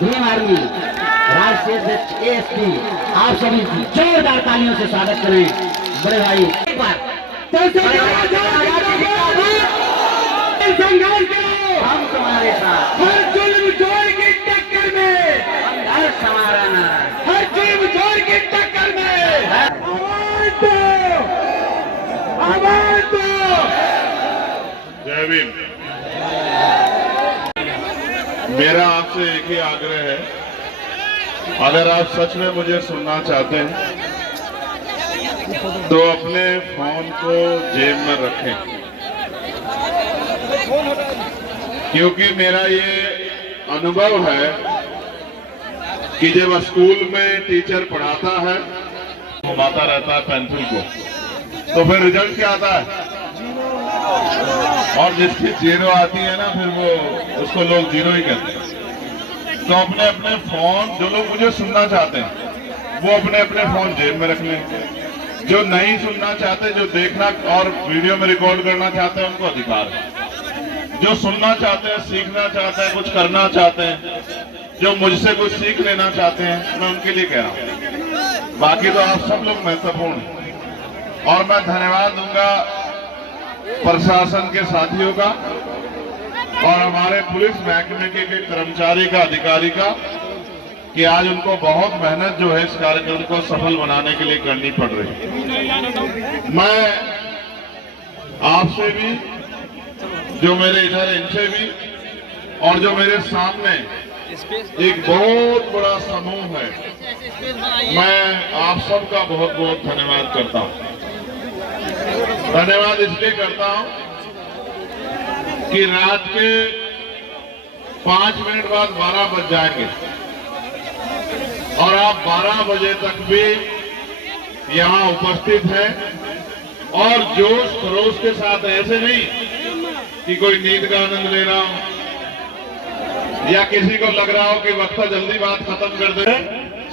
Bhim army राष्ट्रीय अध्यक्ष ASP, आप सभी जोरदार तालियों से स्वागत करें बड़े भाई। एक बार संघर्ष करो, हम तुम्हारे साथ, हर जुल्म जोर की टक्कर में संघर्ष हमारा नारा, हर जुल्म जोर की टक्कर में आवाज दो, आवाज दो। जय भीम। मेरा आपसे एक ही आग्रह है, अगर आप सच में मुझे सुनना चाहते हैं तो अपने फोन को जेब में रखें, क्योंकि मेरा ये अनुभव है कि जब स्कूल में टीचर पढ़ाता है, घुमाता रहता है पेंसिल को, तो फिर रिजल्ट क्या आता है, और जिसकी जीरो आती है ना, फिर वो उसको लोग जीरो ही कहते हैं। तो अपने अपने फोन, जो लोग मुझे सुनना चाहते हैं वो अपने अपने फोन जेब में रख लें, जो नहीं सुनना चाहते, जो देखना और वीडियो में रिकॉर्ड करना चाहते हैं, उनको अधिकार है। जो सुनना चाहते हैं, सीखना चाहते हैं, कुछ करना चाहते हैं, जो मुझसे कुछ सीख लेना चाहते हैं, मैं उनके लिए कह रहा हूँ। बाकी तो आप सब लोग महत्वपूर्ण हैं। और मैं धन्यवाद दूंगा प्रशासन के साथियों का और हमारे पुलिस महकमे के कर्मचारी का, अधिकारी का, कि आज उनको बहुत मेहनत जो है इस कार्यक्रम को सफल बनाने के लिए करनी पड़ रही है। मैं आपसे भी, जो मेरे इधर, इनसे भी, और जो मेरे सामने एक बहुत बड़ा समूह है, मैं आप सबका बहुत बहुत धन्यवाद करता हूं। धन्यवाद इसलिए करता हूं कि रात के 5 मिनट बाद 12 बज जाएंगे और आप 12 बजे तक भी यहाँ उपस्थित हैं और जोश खरोश के साथ, ऐसे नहीं कि कोई नींद का आनंद ले रहा हो या किसी को लग रहा हो कि वक्त जल्दी बात खत्म कर दे,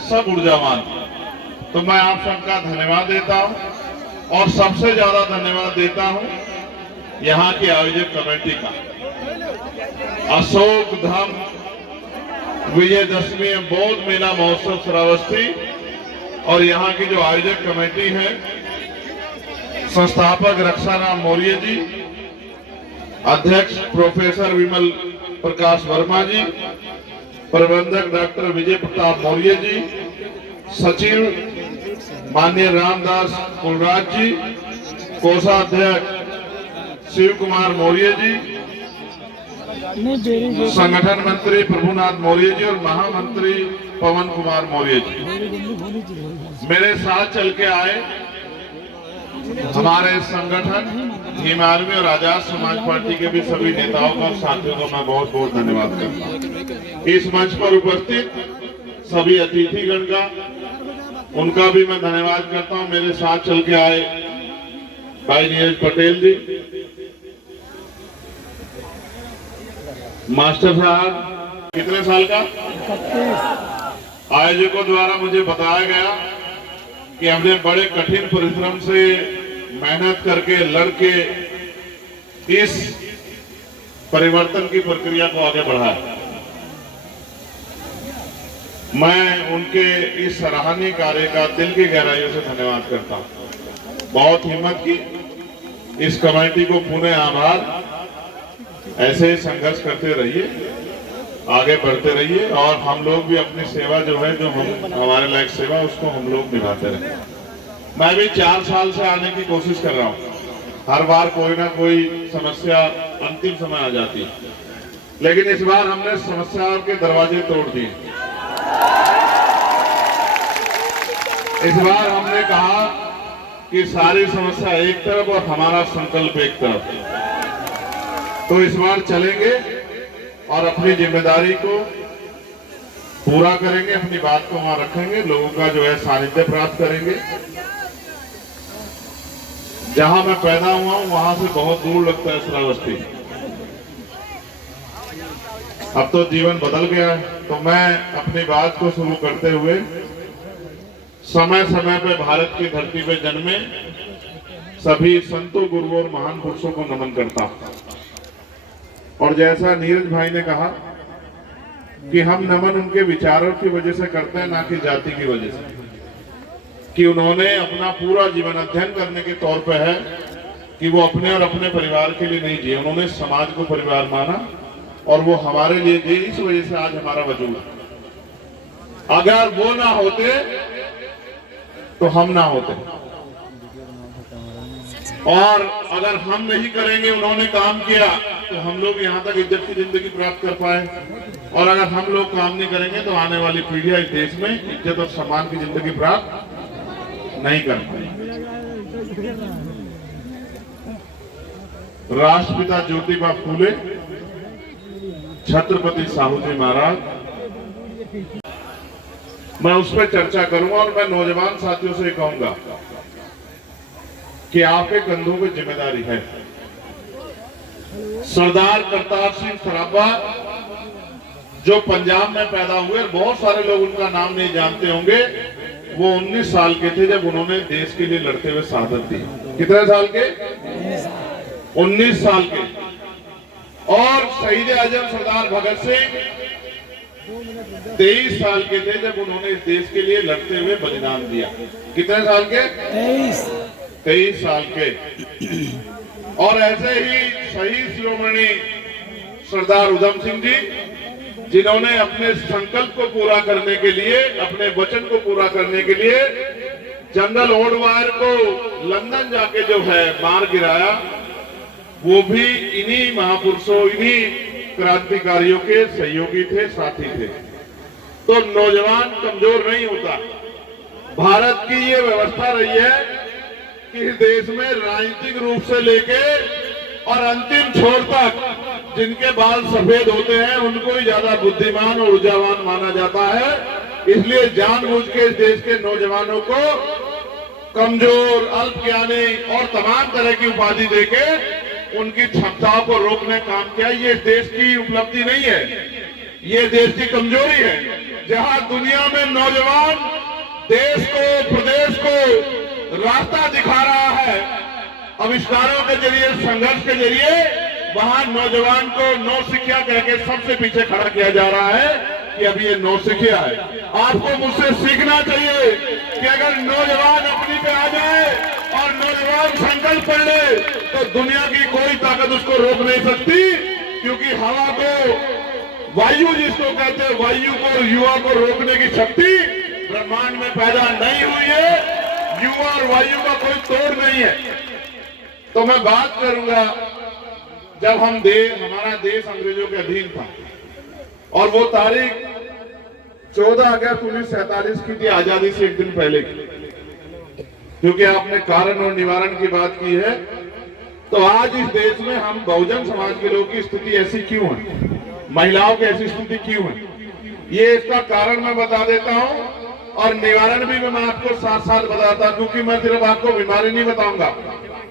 सब ऊर्जावान। तो मैं आप सबका धन्यवाद देता हूं और सबसे ज्यादा धन्यवाद देता हूं यहाँ की आयोजक कमेटी का। अशोक धाम विजयदशमी बौद्ध मेला महोत्सव श्रावस्ती और यहाँ की जो आयोजक कमेटी है, संस्थापक रक्षाराम मौर्य जी, अध्यक्ष प्रोफेसर विमल प्रकाश वर्मा जी, प्रबंधक डॉक्टर विजय प्रताप मौर्य जी, सचिव माननीय रामदास कुलराज जी, कोषाध्यक्ष शिव कुमार मौर्य जी, संगठन मंत्री प्रभुनाथ मौर्य जी और महामंत्री पवन कुमार मौर्य जी मेरे साथ चल के आए। हमारे संगठन भीम आर्मी और आजाद समाज पार्टी के भी सभी नेताओं का और साथियों का मैं बहुत बहुत धन्यवाद करता हूँ। इस मंच पर उपस्थित सभी अतिथिगण का, उनका भी मैं धन्यवाद करता हूँ। मेरे साथ चल के आए भाई नीरज पटेल जी, मास्टर साहब, कितने साल का? आयोजकों द्वारा मुझे बताया गया कि हमने बड़े कठिन परिश्रम से मेहनत करके लड़के इस परिवर्तन की प्रक्रिया को आगे बढ़ाया। मैं उनके इस सराहनीय कार्य का दिल की गहराइयों से धन्यवाद करता हूं। बहुत हिम्मत की इस कमेटी को पुनः आभार। ऐसे ही संघर्ष करते रहिए, आगे बढ़ते रहिए और हम लोग भी अपनी सेवा जो है, जो हमारे लायक सेवा, उसको हम लोग निभाते रहे। मैं भी 4 साल से आने की कोशिश कर रहा हूँ। हर बार कोई ना कोई समस्या अंतिम समय आ जाती है, लेकिन इस बार हमने समस्याओं के दरवाजे तोड़ दिए। इस बार हमने कहा कि सारी समस्या एक तरफ और हमारा संकल्प एक तरफ। तो इस बार चलेंगे और अपनी जिम्मेदारी को पूरा करेंगे, अपनी बात को वहां रखेंगे, लोगों का जो है सानिध्य प्राप्त करेंगे। जहां मैं पैदा हुआ हूं वहां से बहुत दूर लगता है श्रावस्ती। अब तो जीवन बदल गया है। तो मैं अपनी बात को शुरू करते हुए समय समय पे भारत की धरती पे जन्मे सभी संतों, गुरुओं और महान पुरुषों को नमन करता हूं। और जैसा नीरज भाई ने कहा कि हम नमन उनके विचारों की वजह से करते हैं, ना कि जाति की वजह से। कि उन्होंने अपना पूरा जीवन अध्ययन करने के तौर पे है कि वो अपने और अपने परिवार के लिए नहीं जिए, उन्होंने समाज को परिवार माना और वो हमारे लिए जिए। इस वजह से आज हमारा वजूद है। अगर वो ना होते तो हम ना होते, और अगर हम नहीं करेंगे, उन्होंने काम किया तो हम लोग यहाँ तक इज्जत की जिंदगी प्राप्त कर पाए, और अगर हम लोग काम नहीं करेंगे तो आने वाली पीढ़ियां इस देश में इज्जत और सम्मान की जिंदगी प्राप्त नहीं कर पाएंगे। राष्ट्रपिता ज्योतिबा फूले, छत्रपति साहू जी महाराज, मैं उस पर चर्चा करूंगा। और मैं नौजवान साथियों से कहूंगा कि आपके कंधों पे जिम्मेदारी है। सरदार करतार सिंह सराभा जो पंजाब में पैदा हुए, बहुत सारे लोग उनका नाम नहीं जानते होंगे। वो 19 साल के थे जब उन्होंने देश के लिए लड़ते हुए शहादत दी। कितने साल के? 19 साल के। और शहीद आजम सरदार भगत सिंह 23 साल के थे जब उन्होंने इस देश के लिए लड़ते हुए बलिदान दिया। कितने साल के? 23 साल के। और ऐसे ही शहीद शिरोमणि सरदार उधम सिंह जी, जिन्होंने अपने संकल्प को पूरा करने के लिए, अपने वचन को पूरा करने के लिए जनरल ओडवायर को लंदन जाके जो है मार गिराया, वो भी इन्हीं महापुरुषों, इन्हीं क्रांतिकारियों के सहयोगी थे, साथी थे। तो नौजवान कमजोर नहीं होता। भारत की ये व्यवस्था रही है कि इस देश में राजनीतिक रूप से लेके और अंतिम छोर तक जिनके बाल सफेद होते हैं उनको ही ज्यादा बुद्धिमान और ऊर्जावान माना जाता है। इसलिए जानबूझ के इस देश के नौजवानों को कमजोर, अल्पज्ञानी और तमाम तरह की उपाधि देके उनकी क्षमताओं को रोकने काम किया। ये देश की उपलब्धि नहीं है, ये देश की कमजोरी है। जहां दुनिया में नौजवान देश को, प्रदेश को रास्ता दिखा रहा है आविष्कारों के जरिए, संघर्ष के जरिए, वहां नौजवान को नौसिखिया कह के सबसे पीछे खड़ा किया जा रहा है कि अभी ये नौसिखिया है। आपको मुझसे सीखना चाहिए कि अगर नौजवान अपनी पे आ जाए और नौजवान संकल्प कर ले तो दुनिया की कोई ताकत उसको रोक नहीं सकती। क्योंकि हवा को, वायु जिसको कहते हैं, वायु को, युवा को रोकने की शक्ति ब्रह्मांड में पैदा नहीं हुई है। युवा और वायु का कोई तोड़ नहीं है। तो मैं बात करूंगा जब हमारा देश अंग्रेजों के अधीन था और वो तारीख 14 अगस्त 1947 की थी, आजादी से एक दिन पहले की। क्योंकि आपने कारण और निवारण की बात की है, तो आज इस देश में हम बहुजन समाज के लोगों की स्थिति ऐसी क्यों है, महिलाओं की ऐसी स्थिति क्यों है, ये इसका कारण मैं बता देता हूं और निवारण भी मैं आपको साथ साथ बताता हूं। क्योंकि मैं सिर्फ आपको बीमारी नहीं बताऊंगा,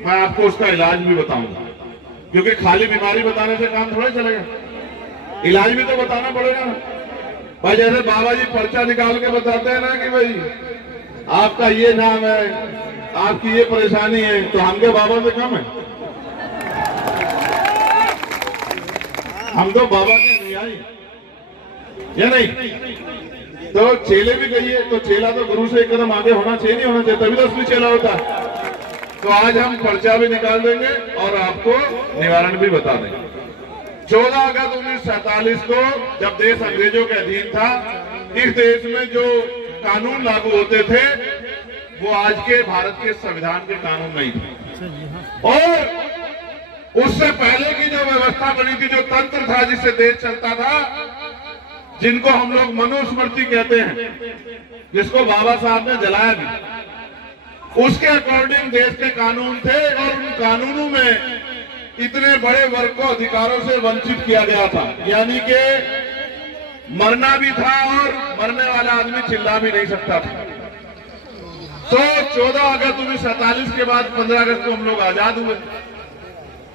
मैं आपको उसका इलाज भी बताऊंगा। क्योंकि खाली बीमारी बताने से काम थोड़ा चलेगा, इलाज भी तो बताना पड़ेगा ना भाई। जैसे बाबा जी पर्चा निकाल के बताते हैं ना कि भाई आपका ये नाम है, आपकी ये परेशानी है, तो हमके बाबा से कम है, हम तो बाबा के नहीं आई या नहीं। तो चेले भी कहिए तो चेला तो गुरु से एक कदम आगे होना चाहिए, नहीं होना चाहिए, तभी तो असली चेला होता है। तो आज हम पर्चा भी निकाल देंगे और आपको निवारण भी बता देंगे। 14 अगस्त 1947 को जब देश अंग्रेजों के अधीन था, इस देश में जो कानून लागू होते थे वो आज के भारत के संविधान के कानून नहीं थे। और उससे पहले की जो व्यवस्था बनी थी, जो तंत्र था जिससे देश चलता था, जिनको हम लोग मनुस्मृति कहते हैं, जिसको बाबा साहब ने जलाया भी, उसके अकॉर्डिंग देश के कानून थे। और उन कानूनों में इतने बड़े वर्ग को अधिकारों से वंचित किया गया था, यानी कि मरना भी था और मरने वाला आदमी चिल्ला भी नहीं सकता था। तो 14 अगस्त 1947 के बाद 15 अगस्त को हम लोग आजाद हुए।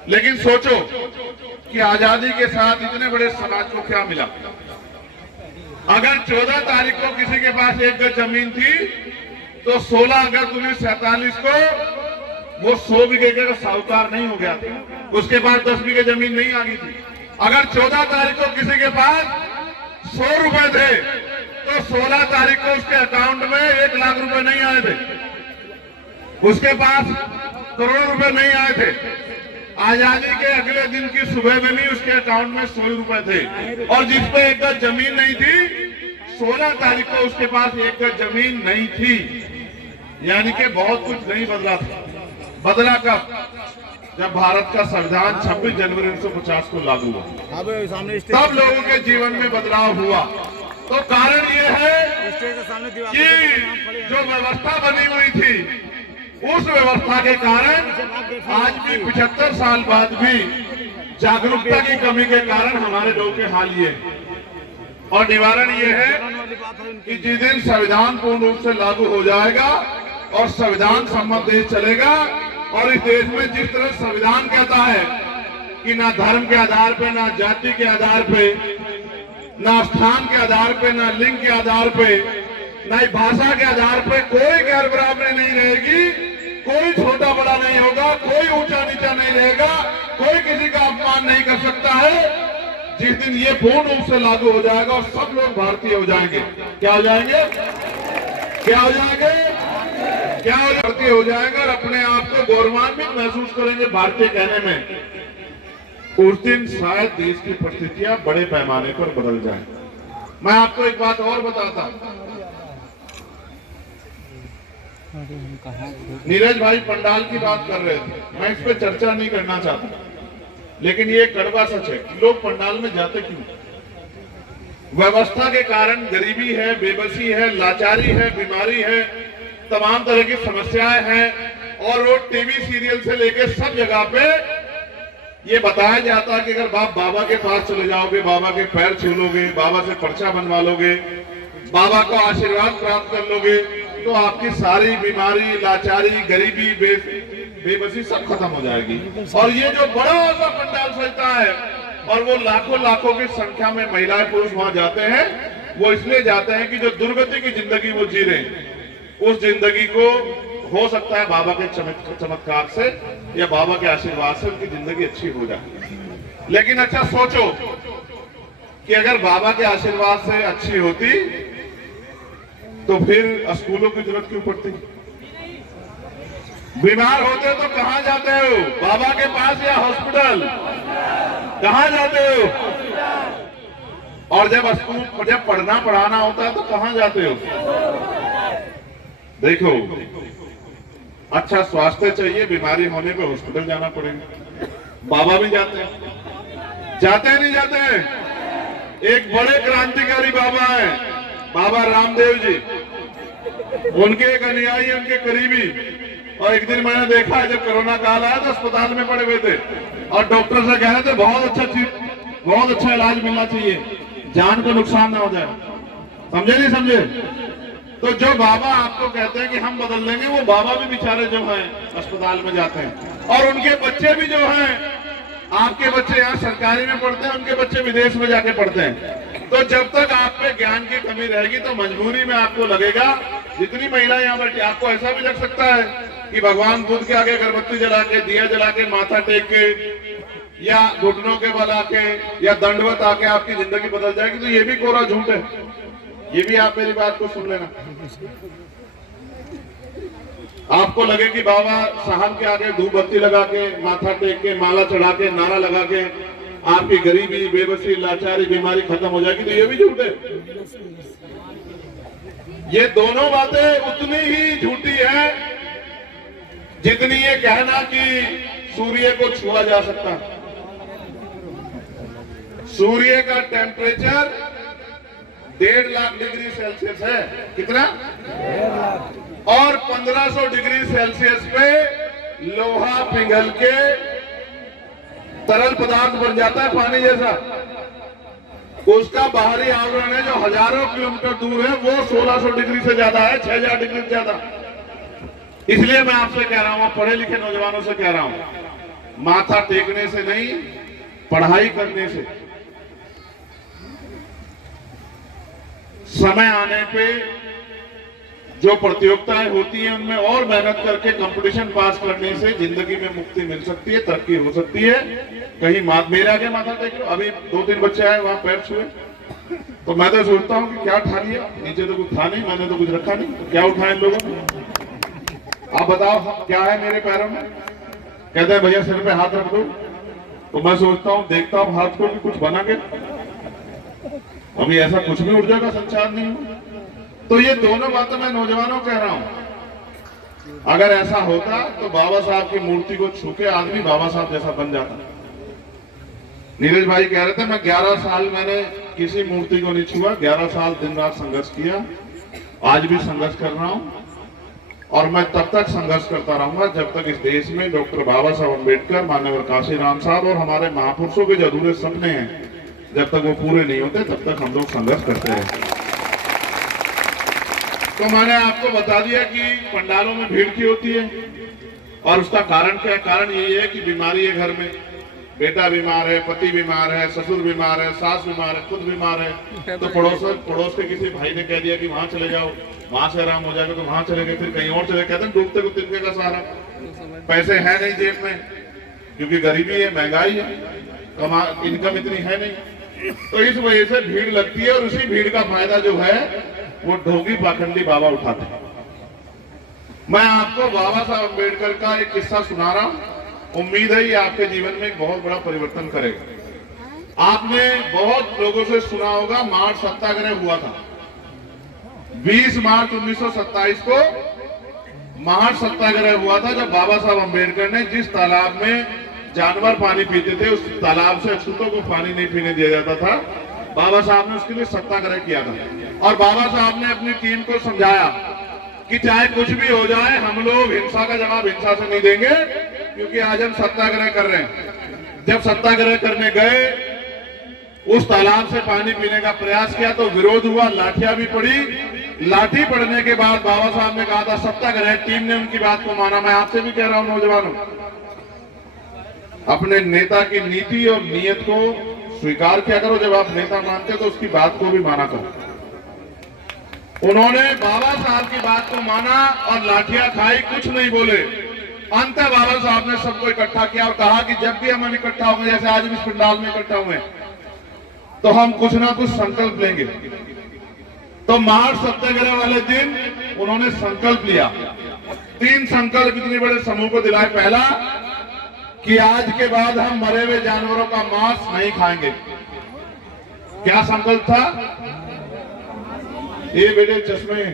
लेकिन सोचो कि आजादी के साथ इतने बड़े समाज को क्या मिला। अगर 14 तारीख को किसी के पास 1 गज जमीन थी तो 16 अगस्त 1947 को वो 100 बीघे का साहूकार नहीं हो गया था, उसके पास 10 बीघे जमीन नहीं आ गई थी। अगर 14 तारीख को किसी के पास 100 रुपए थे तो 16 तारीख को उसके अकाउंट में 1 लाख रुपए नहीं आए थे, उसके पास करोड़ों रुपए नहीं आए थे। आजादी के अगले दिन की सुबह में भी उसके अकाउंट में 100 रुपए थे, और जिस पे 1 गज जमीन नहीं थी 16 तारीख को उसके पास 1 गज जमीन नहीं थी। यानी कि बहुत कुछ नहीं बदला था। बदला कब? जब भारत का संविधान 26 जनवरी 1950 को लागू हुआ, तब लोगों के जीवन में बदलाव हुआ। तो कारण ये है कि जो व्यवस्था बनी हुई थी, उस व्यवस्था के कारण आज भी 75 साल बाद भी जागरूकता की कमी के कारण हमारे लोगों के हाल ये, और निवारण ये है कि जिस दिन संविधान पूर्ण रूप से लागू हो जाएगा और संविधान सम्मत देश चलेगा, और इस देश में जिस तरह संविधान कहता है कि ना धर्म के आधार पे, ना जाति के आधार पे, ना स्थान के आधार पे, ना लिंग के आधार पे, ना ही भाषा के आधार पे कोई गैर बराबरी नहीं रहेगी, कोई छोटा बड़ा नहीं होगा, कोई ऊंचा नीचा नहीं रहेगा, कोई किसी का अपमान नहीं कर सकता है। जिस दिन ये पूर्ण रूप से लागू हो जाएगा और सब लोग भारतीय हो जाएंगे, क्या हो जाएंगे? क्या हो जाएंगे? क्या हो भारतीय हो जाएगा और अपने आप को गौरवान्वित महसूस करेंगे भारतीय कहने में। उस दिन शायद देश की परिस्थितियां बड़े पैमाने पर बदल जाए। मैं आपको एक बात और बताता हूं। नीरज भाई पंडाल की बात कर रहे थे, मैं इस पर चर्चा नहीं करना चाहता, लेकिन ये कड़वा सच है। लोग पंडाल में जाते क्यों? व्यवस्था के कारण गरीबी है, बेबसी है, लाचारी है, बीमारी है, तमाम तरह की समस्याएं हैं, और वो टीवी सीरियल से लेकर सब जगह पे ये बताया जाता है कि अगर आप बाबा के पास चले जाओगे, बाबा के पैर छू लोगे, बाबा से पर्चा बनवा लोगे, बाबा को आशीर्वाद प्राप्त कर लोगे, तो आपकी सारी बीमारी, लाचारी, गरीबी, बेबसी सब खत्म हो जाएगी। और ये जो बड़ा सा पंडाल सजता है और वो लाखों लाखों की संख्या में महिलाएं पुरुष वहां जाते हैं, वो इसलिए जाते हैं कि जो दुर्गति की जिंदगी वो जी रहे हैं, उस जिंदगी को हो सकता है बाबा के चमत्कार से या बाबा के आशीर्वाद से उनकी जिंदगी अच्छी हो जाए। लेकिन अच्छा सोचो कि अगर बाबा के आशीर्वाद से अच्छी होती तो फिर स्कूलों की जरूरत क्यों पड़ती? बीमार होते तो कहां जाते हो? बाबा के पास या हॉस्पिटल? कहां जाते हो? और जब पढ़ना पढ़ाना होता है तो कहां जाते हो? देखो, अच्छा स्वास्थ्य चाहिए, बीमारी होने पे हॉस्पिटल जाना पड़ेगा। बाबा भी जाते हैं, जाते हैं नहीं जाते हैं? एक बड़े क्रांतिकारी बाबा हैं, बाबा रामदेव जी, उनके एक अनुयायी, उनके करीबी। और एक दिन मैंने देखा जब कोरोना काल आया तो अस्पताल में पड़े हुए थे और डॉक्टर से कह रहे थे बहुत अच्छा इलाज मिलना चाहिए, जान को नुकसान ना हो जाए। समझे नहीं समझे? तो जो बाबा आपको कहते हैं कि हम बदल देंगे, वो बाबा भी बेचारे जो हैं अस्पताल में जाते हैं, और उनके बच्चे भी जो हैं, आपके बच्चे यहाँ सरकारी में पढ़ते हैं, उनके बच्चे विदेश में जाके पढ़ते हैं। तो जब तक आप पे ज्ञान की कमी रहेगी तो मजबूरी में आपको लगेगा, जितनी महिला यहाँ बैठी, आपको ऐसा भी लग सकता है कि भगवान बुद्ध के आगे अगरबत्ती जला के, दिया जला के, माथा टेक के, या घुटनों के बल आके, या दंडवत आके आपकी जिंदगी बदल जाएगी। तो ये भी कोरा झूठ है। ये भी आप मेरी बात को सुन लेना। आपको लगे कि बाबा साहब के आगे धूप बत्ती लगा के, माथा टेक के, माला चढ़ा के, नारा लगा के आपकी गरीबी, बेबसी, लाचारी, बीमारी खत्म हो जाएगी, तो ये भी झूठ है। ये दोनों बातें उतनी ही झूठी है जितनी ये कहना कि सूर्य को छुआ जा सकता। सूर्य का टेम्परेचर 1.5 लाख डिग्री सेल्सियस है। कितना? 1.5 लाख। और 1500 डिग्री सेल्सियस पे लोहा पिघल के तरल पदार्थ बन जाता है पानी जैसा। उसका बाहरी आवरण है जो हजारों किलोमीटर दूर है, वो 1600 डिग्री से ज्यादा है, 6000 डिग्री से ज्यादा। इसलिए मैं आपसे कह रहा हूं, पढ़े लिखे नौजवानों से कह रहा हूं, माथा टेकने से नहीं, पढ़ाई करने से। समय आने पे जो प्रतियोगिताएं होती हैं उनमें और मेहनत करके कंपटीशन पास करने से जिंदगी में मुक्ति मिल सकती है, तरक्की हो सकती है। कहीं मेरे आगे माथा टेक लो। अभी 2-3 बच्चे आए, वहां पैर छुए, तो मैं तो सोचता हूँ कि क्या उठा लिया, नीचे तो कुछ था नहीं, मैंने तो कुछ रखा नहीं, तो क्या उठाया इन लोगों ने? आप बताओ क्या है मेरे पैरों में? कहते हैं भैया सिर पे हाथ रख दो। तो मैं सोचता हूँ, देखता हूँ हाथ को कि कुछ बना के, अभी ऐसा कुछ भी ऊर्जा का संचार नहीं हुआ। तो ये दोनों बातें मैं नौजवानों को कह रहा हूं। अगर ऐसा होता तो बाबा साहब की मूर्ति को छू के आदमी बाबा साहब जैसा बन जाता। नीरज भाई कह रहे थे मैं 11 साल मैंने किसी मूर्ति को नहीं छुआ, 11 साल दिन रात संघर्ष किया, आज भी संघर्ष कर रहा हूं और मैं तब तक संघर्ष करता रहूंगा जब तक इस देश में डॉक्टर बाबा साहब अम्बेडकर, माननीय काशीराम साहब और हमारे महापुरुषों के जो अधूरे सपने हैं जब तक वो पूरे नहीं होते तब तक हम लोग संघर्ष करते हैं। तो मैंने आपको बता दिया कि पंडालों में भीड़ क्यों होती है और उसका कारण क्या है। कारण यही है कि बीमारी है, घर में बेटा बीमार है, पति बीमार है, ससुर बीमार है, सास बीमार है, खुद बीमार है, तो पड़ोस के किसी भाई ने कह दिया कि वहां चले जाओ, वहां से आराम हो जाएगा, तो वहां चले गए, फिर कहीं और चले, कहते हैं डूबते को तिनके का सहारा। पैसे है नहीं जेब में क्योंकि गरीबी है, महंगाई है, इनकम इतनी है नहीं, तो इस वजह से भीड़ लगती है और उसी भीड़ का फायदा जो है वो ढोंगी पाखंडी बाबा उठाते हैं। मैं आपको बाबा साहब अम्बेडकर का एक किस्सा सुना रहा हूं, उम्मीद है ये आपके जीवन में एक बहुत बड़ा परिवर्तन करेगा। आपने बहुत लोगों से सुना होगा मार्च सत्याग्रह हुआ था 20 मार्च 1927 को। मार्च सत्याग्रह हुआ था जब बाबा साहब अम्बेडकर ने जिस तालाब में जानवर पानी पीते थे उस तालाब से अछूतों को पानी नहीं पीने दिया जाता था, बाबा साहब ने उसके लिए सत्याग्रह किया था। और बाबा साहब ने अपनी टीम को समझाया कि चाहे कुछ भी हो जाए हम लोग हिंसा का जवाब हिंसा से नहीं देंगे, क्योंकि आज हम सत्याग्रह कर रहे हैं। जब सत्याग्रह करने गए, उस तालाब से पानी पीने का प्रयास किया तो विरोध हुआ, लाठियां भी पड़ी। लाठी पड़ने के बाद बाबा साहब ने कहा था सत्याग्रह, टीम ने उनकी बात को माना। मैं आपसे भी कह रहा हूं नौजवानों, अपने नेता की नीति और नीयत को स्वीकार किया करो। जब आप नेता मानते तो उसकी बात को भी माना करो। उन्होंने बाबा साहब की बात को माना और लाठियां खाई, कुछ नहीं बोले। अंत बाबा साहब ने सबको इकट्ठा किया और कहा कि जब भी हम इकट्ठा होंगे, जैसे आज इस पंडाल में इकट्ठा हुए, तो हम कुछ ना कुछ संकल्प लेंगे। तो मार्च सत्याग्रह वाले दिन उन्होंने संकल्प लिया। 3 संकल्प इतने बड़े समूह को दिलाए। पहला कि आज के बाद हम मरे हुए जानवरों का मांस नहीं खाएंगे। क्या संकल्प था? ये बेटे चश्मे,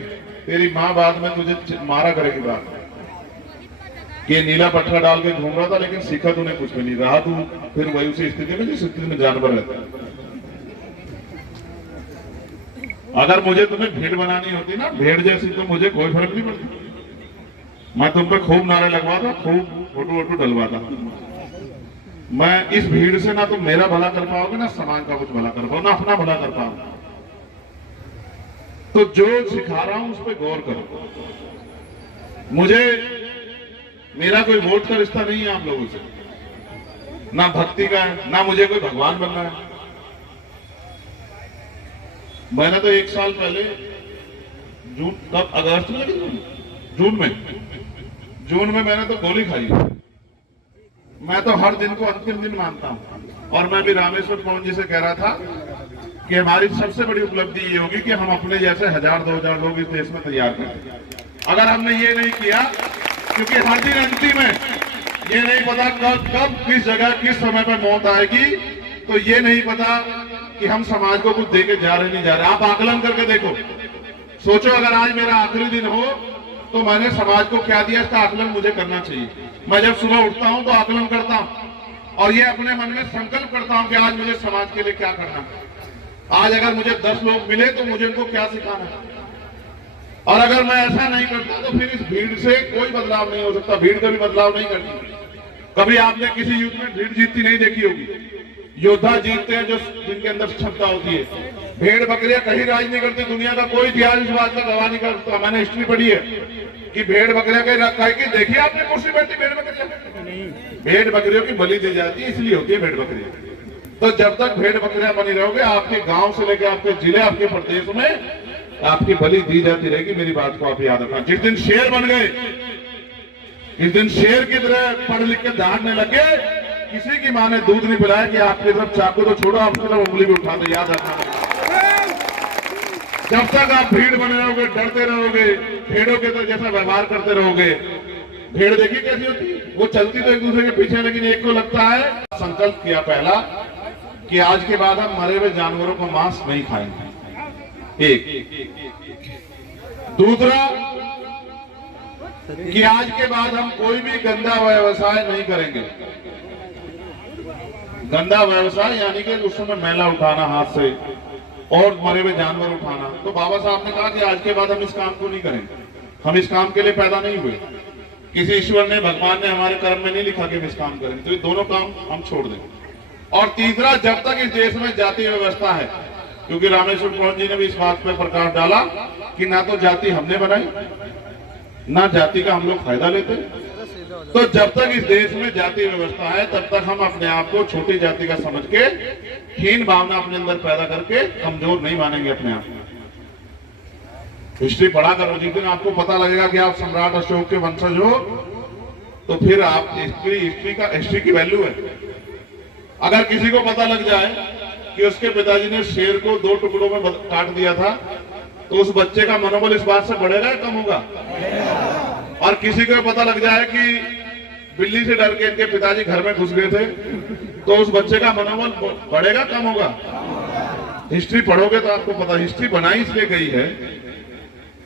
तेरी मां बाद में तुझे मारा करेगी बात। ये नीला पट्टा डाल के घूम रहा था लेकिन सीखा तूने कुछ भी नहीं, रहा तू फिर वही उसी स्थिति में जिस स्थिति में जानवर रहता है। अगर मुझे तुम्हें भेड़ बनानी होती ना, भेड़ जैसी, तो मुझे कोई फर्क नहीं पड़ता। मैं तुम पे खूब नारे लगवाता, खूब फोटो वोटो डलवाता। मैं इस भीड़ से ना तुम मेरा भला कर पाओगे ना समाज का कुछ भला कर पाओ, ना अपना भला कर पाओ। तो जो सिखा रहा हूं उस पर गौर करो। मुझे मेरा कोई वोट का रिश्ता नहीं है आप लोगों से, ना भक्ति का है, ना मुझे कोई भगवान बनना है। मैंने तो 1 साल पहले जून, कब, अगस्त में, जून में मैंने तो गोली खाई है। मैं तो हर दिन को अंतिम दिन मानता हूं। और मैं भी रामेश्वर पवन जी से कह रहा था कि हमारी सबसे बड़ी उपलब्धि ये होगी कि हम अपने जैसे 1000-2000 लोग इस देश में तैयार करें। अगर हमने ये नहीं किया, क्योंकि हर दिन अंतिम है, ये नहीं पता कब किस जगह किस समय पर मौत आएगी, तो ये नहीं पता कि हम समाज को कुछ देके जा रहे नहीं जा रहे। आप आकलन करके देखो, सोचो अगर आज मेरा आखिरी दिन हो तो मैंने समाज को क्या दिया, इसका आकलन मुझे करना चाहिए। मैं जब सुबह उठता हूं तो आकलन करता हूं और ये अपने मन में संकल्प करता हूं कि आज मुझे समाज के लिए क्या करना है। आज अगर मुझे 10 लोग मिले तो मुझे उनको क्या सिखाना है। और अगर मैं ऐसा नहीं करता तो फिर इस भीड़ से कोई बदलाव नहीं हो सकता। भीड़ कभी बदलाव नहीं करती। कभी आपने किसी युद्ध में भीड़ जीतती नहीं देखी होगी। योद्धा जीतते हैं जो जिनके अंदर क्षमता होती है। भेड़ बकरियां कहीं राज नहीं करती। दुनिया का कोई इतिहास इस बात का गवाह नहीं करता। मैंने हिस्ट्री पढ़ी है कि भेड़ बकरियां कहीं देखिए आपने कुर्सी बैठी भेड़ बकरियां? भेड़ बकरियों की बलि दी जाती है, इसलिए होती है भेड़ बकरियां। तो जब तक भेड़ बकरियां बनी रहोगे, आपके गांव से लेकर आपके जिले, आपके प्रदेश में आपकी बलि दी जाती रहेगी। मेरी बात को आप याद रखना। जिस दिन शेर बन गए, जिस दिन शेर की तरह पढ़ लिख के दहाड़ने लगे, किसी की मां ने दूध नहीं पिलाया कि आपकी तरफ चाकू तो छोड़ो, आपकी तरफ उंगली भी उठा दो। याद रखना। जब तक आप भीड़ बने रहोगे, डरते रहोगे, भेड़ों के तो जैसा व्यवहार करते रहोगे, भेड़ देखिए कैसी होती है, वो चलती तो एक दूसरे के पीछे, लेकिन एक को लगता है, संकल्प किया पहला कि आज के बाद हम मरे हुए जानवरों का मांस नहीं खाएंगे। एक दूसरा कि आज के बाद हम कोई भी गंदा व्यवसाय नहीं करेंगे। गंदा व्यवसाय यानी कि उस समय मैला उठाना हाथ से और मरे हुए जानवर उठाना। तो बाबा साहब ने कहा कि आज के बाद हम इस काम को नहीं करेंगे, हम इस काम के लिए पैदा नहीं हुए, किसी ईश्वर ने, भगवान ने हमारे कर्म में नहीं लिखा कि हम इस काम करेंगे, तो ये दोनों काम हम छोड़ देंगे। और तीसरा, जब तक इस देश में जाति व्यवस्था है, क्योंकि रामेश्वर पौन जी ने भी इस बात पर प्रकाश डाला कि ना तो जाति हमने बनाई, ना जाति का हम लोग फायदा लेते, तो जब तक इस देश में जाति व्यवस्था है तब तक हम अपने आप को छोटी जाति का समझ के हीन भावना अपने अंदर पैदा करके कमजोर नहीं मानेंगे अपने आप। हिस्ट्री पढ़ा करो, जिस दिन आपको पता लगेगा कि आप सम्राट अशोक के वंशज हो, तो फिर आप हिस्ट्री की वैल्यू है। अगर किसी को पता लग जाए कि उसके पिताजी ने शेर को 2 टुकड़ों में काट दिया था, तो उस बच्चे का मनोबल इस बात से बढ़ेगा या कम होगा? और किसी को पता लग जाए कि बिल्ली से डर के इनके पिताजी घर में घुस गए थे, तो उस बच्चे का मनोबल बढ़ेगा कम होगा? हिस्ट्री पढ़ोगे तो आपको पता, हिस्ट्री बनाई इसलिए गई है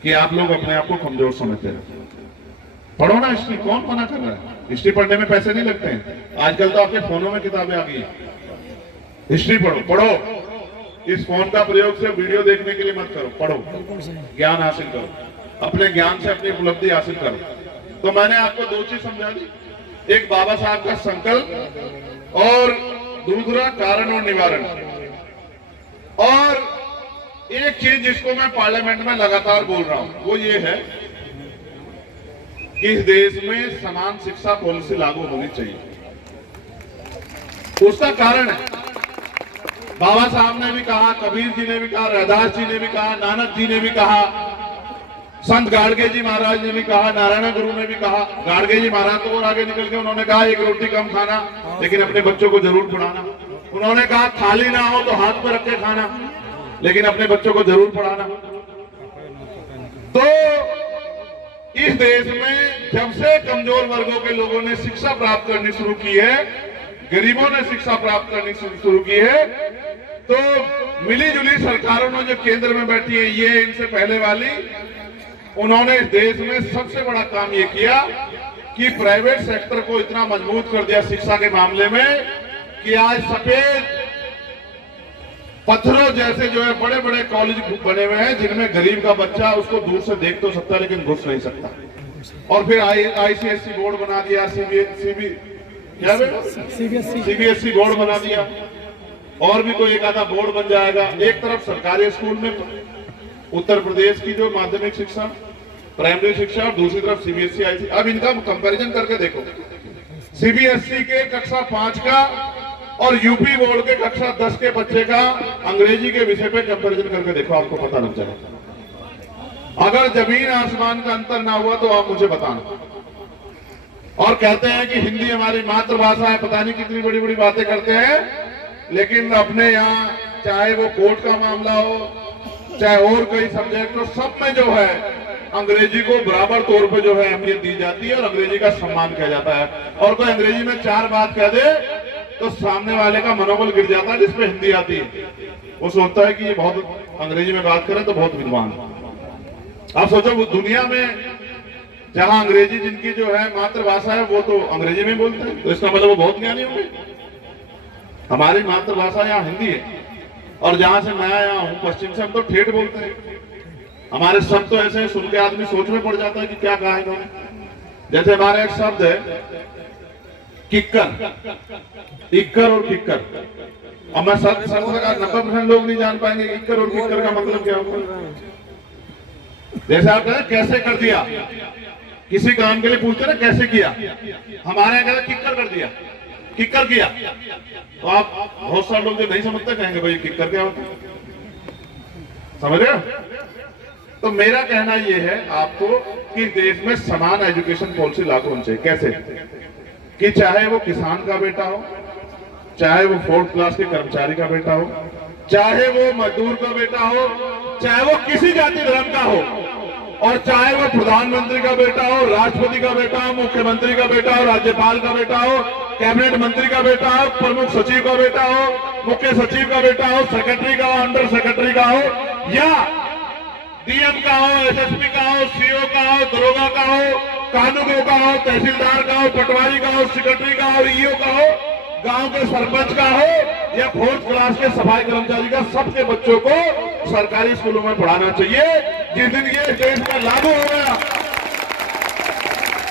कि आप लोग अपने आप को कमजोर समझते हैं। पढ़ो ना हिस्ट्री, कौन मना कर रहा है? हिस्ट्री पढ़ने में पैसे नहीं लगते हैं, आजकल तो आपके फोनों में किताबें आ गई है। हिस्ट्री पढ़ो, इस फोन का प्रयोग से वीडियो देखने के लिए मत करो, पढ़ो, ज्ञान हासिल करो, अपने ज्ञान से अपनी उपलब्धि हासिल करो। तो मैंने आपको 2 चीज समझा दी, एक बाबा साहब का संकल्प और दूसरा कारण और निवारण। और एक चीज जिसको मैं पार्लियामेंट में लगातार बोल रहा हूं वो ये है कि इस देश में समान शिक्षा पॉलिसी लागू होनी चाहिए। उसका कारण है, बाबा साहब ने भी कहा, कबीर जी ने भी कहा, रैदास जी ने भी कहा, नानक जी ने भी कहा, संत गाड़गे जी महाराज ने भी कहा, नारायण गुरु ने भी कहा। गाड़गे जी महाराज तो और आगे निकल के उन्होंने कहा 1 रोटी कम खाना, लेकिन अपने बच्चों को जरूर पढ़ाना। उन्होंने कहा थाली ना हो तो हाथ पे रख के खाना, लेकिन अपने बच्चों को जरूर पढ़ाना। तो इस देश में जब से कमजोर वर्गों के लोगों ने शिक्षा प्राप्त करनी शुरू की है, गरीबों ने शिक्षा प्राप्त करनी शुरू की है, तो मिली जुली सरकारों ने जो केंद्र में बैठी है, ये इनसे पहले वाली, उन्होंने इस देश में सबसे बड़ा काम ये किया कि प्राइवेट सेक्टर को इतना मजबूत कर दिया शिक्षा के मामले में कि आज सफेद पत्थरों जैसे जो है बड़े बड़े कॉलेज बने हुए हैं, जिनमें गरीब का बच्चा उसको दूर से देख तो सकता है लेकिन घुस नहीं सकता। और फिर ICSE बोर्ड बना दिया, CBSE बोर्ड बना दिया, और भी कोई एक आधा बोर्ड बन जाएगा। एक तरफ सरकारी स्कूल में उत्तर प्रदेश की जो माध्यमिक शिक्षा, प्राइमरी शिक्षा, और दूसरी तरफ CBSE आई थी। अब इनका कंपैरिजन करके देखो, CBSE के कक्षा 5 का और यूपी बोर्ड के कक्षा 10 के बच्चे का अंग्रेजी के विषय पे कंपैरिजन करके देखो, आपको पता लग जाएगा। अगर जमीन आसमान का अंतर ना हुआ तो आप मुझे बताना। और कहते हैं कि हिंदी हमारी मातृभाषा है, पता नहीं कितनी बड़ी बड़ी बातें करते हैं, लेकिन अपने यहाँ चाहे वो कोर्ट का मामला हो, चाहे और कोई सब्जेक्ट हो, सब में जो है अंग्रेजी को बराबर तौर पे जो है अहमियत दी जाती है और अंग्रेजी का सम्मान किया जाता है। और कोई अंग्रेजी में 4 बात कह दे तो सामने वाले का मनोबल गिर जाता है, जिसपे हिंदी आती है। वो सोचता है कि ये बहुत अंग्रेजी में बात करे तो बहुत विद्वान। आप सोचो, वो दुनिया में जहां अंग्रेजी जिनकी जो है मातृभाषा है वो तो अंग्रेजी में बोलते हैं, तो इसका मतलब वो बहुत ज्ञानी होंगे। हमारी मातृभाषा यहाँ हिंदी है, और जहां से मैं आया हूँ पश्चिम से, हम तो ठेठ बोलते हैं। हमारे शब्द तो ऐसे सुन के आदमी सोच में पड़ जाता है कि क्या कहा इन्होंने। जैसे हमारा एक शब्द है किक्कर, इक्कर और किक्कर। और मैं 90% लोग नहीं जान पाएंगे इक्कर और किक्कर का मतलब क्या होता है। जैसे आप कहें कैसे कर दिया, किसी काम के लिए पूछते ना कैसे किया, हमारे यहाँ कहते किक्कर कर दिया, किक्कर किया। तो आप बहुत सारे लोग जो नहीं समझते कहेंगे भाई किक्कर क्या होता है, समझ रहे हो। तो मेरा कहना यह है आपको कि देश में समान एजुकेशन पॉलिसी लागू होनी चाहिए। कैसे कि चाहे वो किसान का बेटा हो, चाहे वो 4th क्लास के कर्मचारी का बेटा हो, चाहे वो मजदूर का बेटा हो, चाहे वो किसी जाति धर्म का हो, और चाहे वो प्रधानमंत्री का बेटा हो, राष्ट्रपति का बेटा हो, मुख्यमंत्री का बेटा हो, राज्यपाल का बेटा हो, कैबिनेट मंत्री का बेटा हो, प्रमुख सचिव का बेटा हो, मुख्य सचिव का बेटा हो, सेक्रेटरी का हो, अंडर सेक्रेटरी का हो, या डीएम का हो, एसएसपी का हो, सीओ का हो, दरोगा का हो, कानूनगो का हो, तहसीलदार का हो, पटवारी का हो, सेक्रेटरी का हो, ईओ का हो, गांव के सरपंच का हो, या 4th क्लास के सफाई कर्मचारी का, सबके बच्चों को सरकारी स्कूलों में पढ़ाना चाहिए। जिस दिन ये देश में लागू हो गया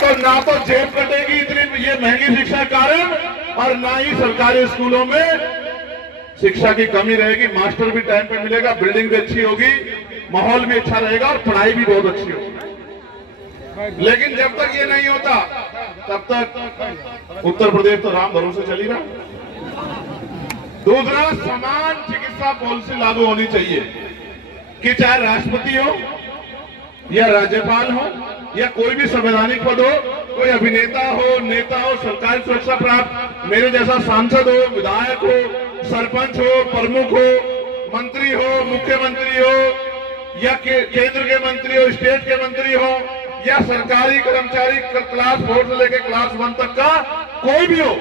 तो ना तो जेब कटेगी इतनी ये महंगी शिक्षा कारण, और ना ही सरकारी स्कूलों में शिक्षा की कमी रहेगी। मास्टर भी टाइम पे मिलेगा, बिल्डिंग भी अच्छी होगी, माहौल भी अच्छा रहेगा और पढ़ाई भी बहुत अच्छी होगी। लेकिन जब तक ये नहीं होता तब तक उत्तर प्रदेश तो राम भरोसे चली रहा। दूसरा, समान चिकित्सा पॉलिसी लागू होनी चाहिए कि चाहे राष्ट्रपति हो या राज्यपाल हो या कोई भी संवैधानिक पद हो, कोई अभिनेता हो, नेता हो, सरकारी सुरक्षा प्राप्त मेरे जैसा सांसद हो, विधायक हो, सरपंच हो, प्रमुख हो, मंत्री हो, मुख्यमंत्री हो, या केंद्र के मंत्री हो, स्टेट के मंत्री हो, या सरकारी कर्मचारी क्लास 4 से लेकर क्लास 1 तक का कोई भी हो,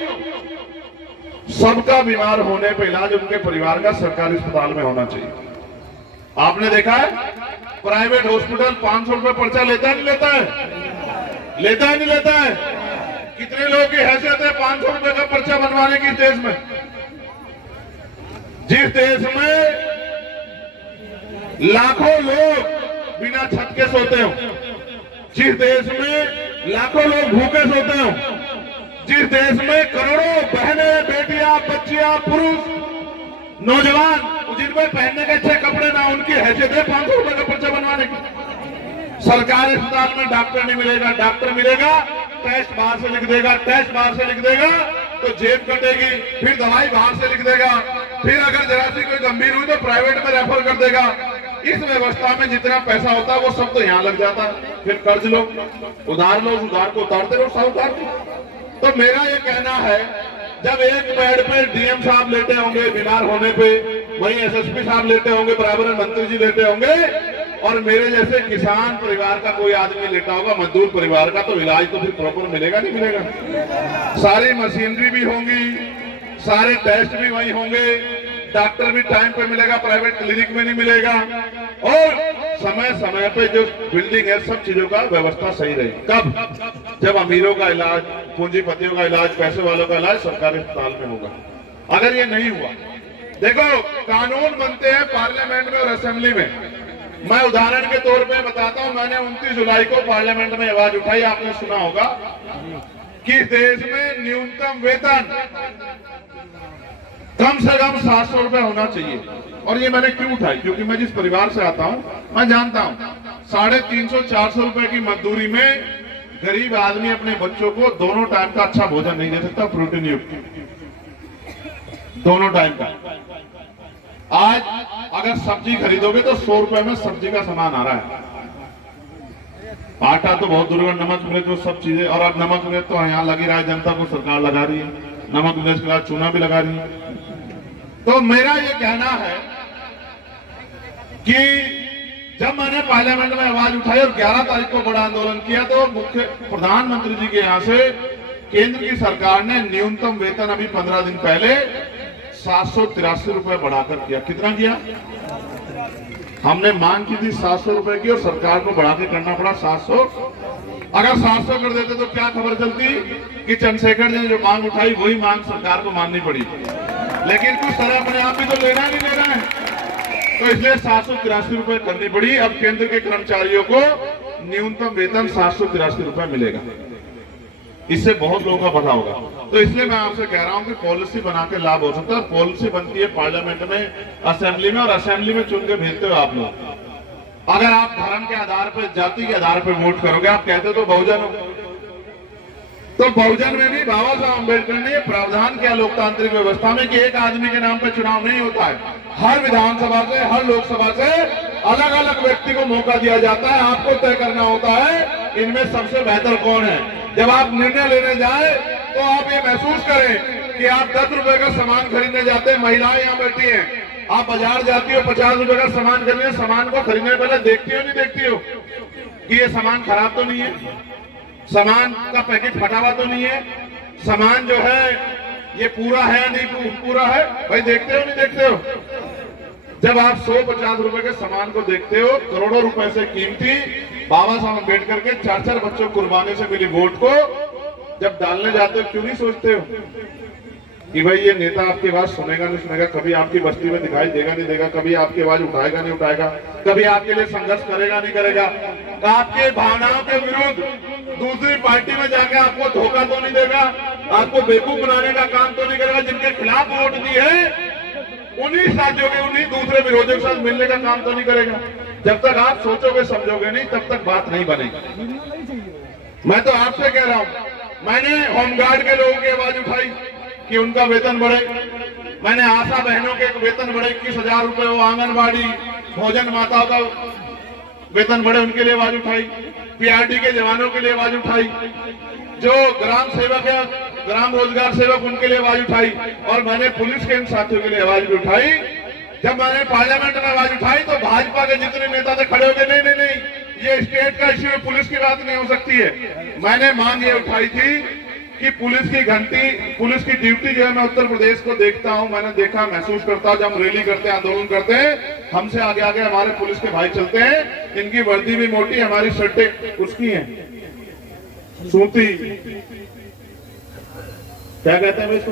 सबका बीमार होने पर इलाज उनके परिवार का सरकारी अस्पताल में होना चाहिए। आपने देखा है प्राइवेट हॉस्पिटल 500 रुपए पर्चा लेता है नहीं लेता है? लेता है नहीं लेता है? कितने लोगों की हैसियत है 500 रुपए का पर्चा बनवाने की? देश में, जिस देश में लाखों लोग बिना छत के सोते हो, जिस देश में लाखों लोग भूखे सोते हो, जिस देश में करोड़ों बहनें, बेटियां, बच्चियां, पुरुष, नौजवान जिनमें पहनने के अच्छे कपड़े ना, उनकी हैसियत है 500 रुपए का पर्चा बनवाने की। सरकारी अस्पताल में डॉक्टर नहीं मिलेगा, डॉक्टर मिलेगा टेस्ट बाहर से लिख देगा, टेस्ट बाहर से लिख देगा तो जेब कटेगी, फिर दवाई बाहर से लिख देगा, फिर अगर जरा सी कोई गंभीर हुई तो प्राइवेट में रेफर कर देगा। इस व्यवस्था में जितना पैसा होता है वो सब तो यहाँ लग जाता है। फिर कर्ज लो, उधार लो, उधार को उतारते रहो, साहूकार को। तो मेरा ये कहना है, जब एक बेड पे डीएम साहब लेटे होंगे बीमार होने पे, वहीं एसएसपी साहब लेटे होंगे, बराबर में मंत्री जी लेटे होंगे, और मेरे जैसे किसान परिवार का कोई आदमी लेटा होगा, मजदूर परिवार का, तो इलाज तो फिर प्रॉपर मिलेगा नहीं मिलेगा? सारी मशीनरी भी होंगी, सारे टेस्ट भी वही होंगे, डॉक्टर भी टाइम पे मिलेगा, प्राइवेट क्लिनिक में नहीं मिलेगा, और समय समय पे जो बिल्डिंग है सब चीजों का व्यवस्था सही रही। कब? जब अमीरों का इलाज, पूंजीपतियों का इलाज, पैसे वालों का इलाज सरकारी अस्पताल में होगा। अगर ये नहीं हुआ, देखो कानून बनते हैं पार्लियामेंट में और असेंबली में। मैं उदाहरण के तौर पे बताता हूं, मैंने 29 जुलाई को पार्लियामेंट में आवाज उठाई, आपने सुना होगा कि देश में न्यूनतम वेतन कम से कम 700 रुपए होना चाहिए। और ये मैंने क्यों उठाई? क्योंकि मैं जिस परिवार से आता हूं, मैं जानता हूं 350-400 रुपए की मजदूरी में गरीब आदमी अपने बच्चों को दोनों टाइम का अच्छा भोजन नहीं दे सकता, प्रोटीन युक्त दोनों टाइम का। आज अगर सब्जी खरीदोगे तो 100 रुपए में सब्जी का सामान आ रहा है। आटा तो बहुत दूर, नमक मिर्च वो सब चीजें, और अब नमक मिर्च तो यहाँ लगी रहा है, जनता को सरकार लगा रही है, नमक मिर्च के बाद चूना भी लगा रही है। तो मेरा ये कहना है कि जब मैंने पार्लियामेंट में आवाज उठाई और 11 तारीख को बड़ा आंदोलन किया, तो मुख्य प्रधानमंत्री जी के यहाँ से केंद्र की सरकार ने न्यूनतम वेतन अभी 15 दिन पहले 783 रुपए बढ़ाकर किया। कितना किया? हमने मांग की थी 700 रुपए की, और सरकार को बढ़ा के करना पड़ा 700। अगर 700 कर देते तो क्या खबर चलती कि चंद्रशेखर ने जो मांग उठाई वही मांग सरकार को माननी पड़ी। लेकिन कुछ तरह अपने आप भी तो लेना नहीं लेना है, तो इसलिए 783 रुपए करनी पड़ी। अब केंद्र के कर्मचारियों को न्यूनतम वेतन 783 रुपए मिलेगा। इससे बहुत लोगों का भला होगा। तो इसलिए मैं आपसे कह रहा हूं कि पॉलिसी बना के लाभ हो सकता है। पॉलिसी बनती है पार्लियामेंट में, असेंबली में, और असेंबली में चुन के भेजते हो आप लोग। अगर आप धर्म के आधार पर, जाति के आधार पर वोट करोगे, आप कहते तो बहुजन हो, तो बहुजन में भी बाबा साहब अम्बेडकर ने प्रावधान किया लोकतांत्रिक व्यवस्था में कि एक आदमी के नाम पे चुनाव नहीं होता है। हर विधानसभा से, हर लोकसभा से अलग अलग व्यक्ति को मौका दिया जाता है। आपको तय करना होता है इनमें सबसे बेहतर कौन है। जब आप निर्णय लेने जाए तो आप ये महसूस करें कि आप 10 रुपए का सामान खरीदने जाते हैं, महिलाएं यहाँ बैठी हैं, आप बाजार जाती हो 50 रुपए का सामान खरीदने, सामान को खरीदने पहले देखती हो नहीं देखती हो कि ये सामान खराब तो नहीं है, सामान का पैकेट फटा हुआ तो नहीं है, सामान जो है ये पूरा है नहीं पूरा है, भाई देखते हो नहीं देखते हो? जब आप 150 रुपए के सामान को देखते हो, करोड़ों रुपए से कीमती बाबा साहब अम्बेडकर के 4 बच्चों कुर्बानी से मिली वोट को जब डालने जाते हो, क्यों नहीं सोचते हो कि भाई ये नेता आपकी आवाज सुनेगा नहीं सुनेगा, कभी आपकी बस्ती में दिखाई देगा नहीं देगा, कभी आपकी आवाज उठाएगा नहीं उठाएगा, कभी आपके लिए संघर्ष करेगा नहीं करेगा, आपके भावनाओं के विरुद्ध दूसरी पार्टी में जाके आपको धोखा तो नहीं देगा, आपको बेवकूफ बनाने का काम तो नहीं करेगा, जिनके खिलाफ वोट दी है उन्हीं साथियों के उन्हीं दूसरे विरोधियों के साथ मिलने का काम तो नहीं करेगा। जब तक आप सोचोगे समझोगे नहीं तब तक बात नहीं बनेगी। मैं तो आपसे कह रहा हूं, मैंने होमगार्ड के लोगों की आवाज उठाई कि उनका वेतन बढ़े, मैंने आशा बहनों के वेतन बढ़े 21,000 रुपए, वो आंगनबाड़ी भोजन माताओं का वेतन बढ़े उनके लिए आवाज उठाई, पीआरडी के जवानों के लिए आवाज उठाई, जो ग्राम सेवक है ग्राम रोजगार सेवक उनके लिए आवाज उठाई, और मैंने पुलिस के इन साथियों के लिए आवाज भी उठाई। जब मैंने पार्लियामेंट में आवाज उठाई तो भाजपा के जितने नेता थे खड़े हो गए, नहीं नहीं नहीं ये स्टेट का इश्यू है, पुलिस की बात नहीं हो सकती है। मैंने मांग ये उठाई थी कि पुलिस की घंटी, पुलिस की ड्यूटी जो है, मैं उत्तर प्रदेश को देखता हूं, मैंने देखा महसूस करता हूं, जब हम रैली करते हैं आंदोलन करते हैं, हमसे आगे आगे हमारे पुलिस के भाई चलते हैं, इनकी वर्दी भी मोटी, हमारी शर्टें उसकी हैं सूती, क्या कहते हैं भाई इसको,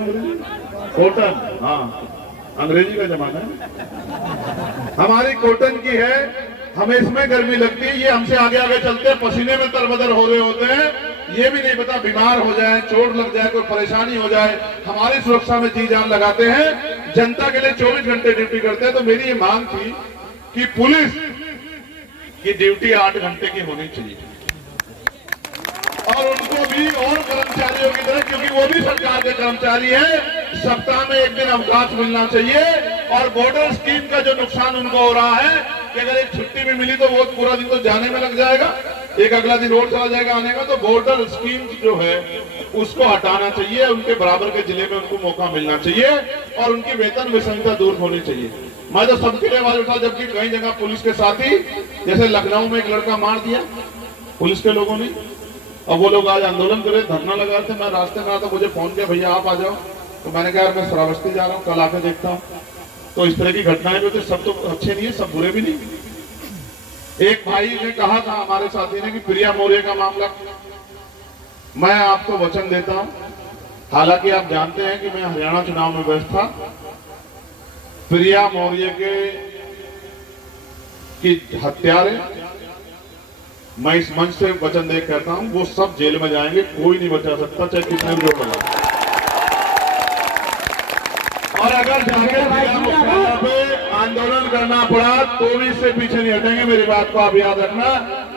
कॉटन, हाँ अंग्रेजी का जमाना है, हमारी कॉटन की है, हमें इसमें गर्मी लगती है, ये हमसे आगे आगे चलते हैं, पसीने में तरबदर हो रहे होते हैं, ये भी नहीं पता बीमार हो जाए, चोट लग जाए, कोई परेशानी हो जाए, हमारी सुरक्षा में जी जान लगाते हैं, जनता के लिए 24 घंटे ड्यूटी करते हैं। तो मेरी ये मांग थी कि पुलिस की ड्यूटी 8 घंटे की होनी चाहिए, और उनको भी और कर्मचारियों की तरह, क्योंकि वो भी सरकार के कर्मचारी हैं, सप्ताह में 1 दिन अवकाश मिलना चाहिए। और बॉर्डर स्कीम का जो नुकसान उनको हो रहा है कि अगर एक छुट्टी भी मिली तो वो पूरा दिन तो जाने में लग जाएगा, एक अगला दिन और चला जाएगा आने का, तो बॉर्डर स्कीम जो है उसको हटाना चाहिए, उनके बराबर के जिले में उनको मौका मिलना चाहिए, और उनकी वेतन विसंगता दूर होनी चाहिए। मैं तो सबके लिए आवाज उठा, जबकि कई जगह पुलिस के साथ ही, जैसे लखनऊ में एक लड़का मार दिया पुलिस के लोगों ने, और वो लोग आज आंदोलन करे, धरना लगा थे, मैं रास्ते में आता, मुझे फोन किया भैया आप आ जाओ, तो मैंने कहा मैं श्रावस्ती जा रहा हूँ, कल आकर देखता हूँ। तो इस तरह की घटनाएं जो थे सब तो अच्छे नहीं है, सब बुरे भी नहीं। एक भाई ने कहा था हमारे साथी ने कि प्रिया मौर्य का मामला, मैं आपको वचन देता हूं, हालांकि आप जानते हैं कि मैं हरियाणा चुनाव में व्यस्त था, प्रिया मौर्य की हत्यारे, मैं इस मंच से वचन दे कहता हूं, वो सब जेल में जाएंगे, कोई नहीं बचा सकता, चाहे कितने भी लोग बना। और अगर जाके पे आंदोलन करना पड़ा तो भी इससे पीछे नहीं हटेंगे, मेरी बात को आप याद रखना।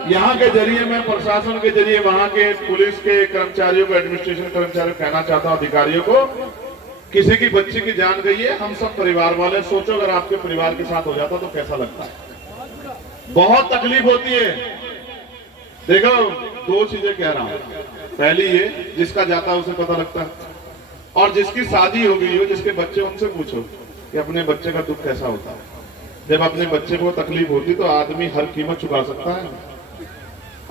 यहाँ के जरिए मैं प्रशासन के जरिए वहां के पुलिस के कर्मचारियों को, एडमिनिस्ट्रेशन कर्मचारियों को कहना चाहता हूँ, अधिकारियों को, किसी की बच्ची की जान गई है, हम सब परिवार वाले, सोचो अगर आपके परिवार के साथ हो जाता तो कैसा लगता है, बहुत तकलीफ होती है। देखो 2 चीजें कह रहा हूं, पहली ये जिसका जाता है उसे पता लगता है, और जिसकी शादी हो गई हो, जिसके बच्चे, उनसे पूछो कि अपने बच्चे का दुख कैसा होता है। जब अपने बच्चे को तकलीफ होती तो आदमी हर कीमत चुका सकता है।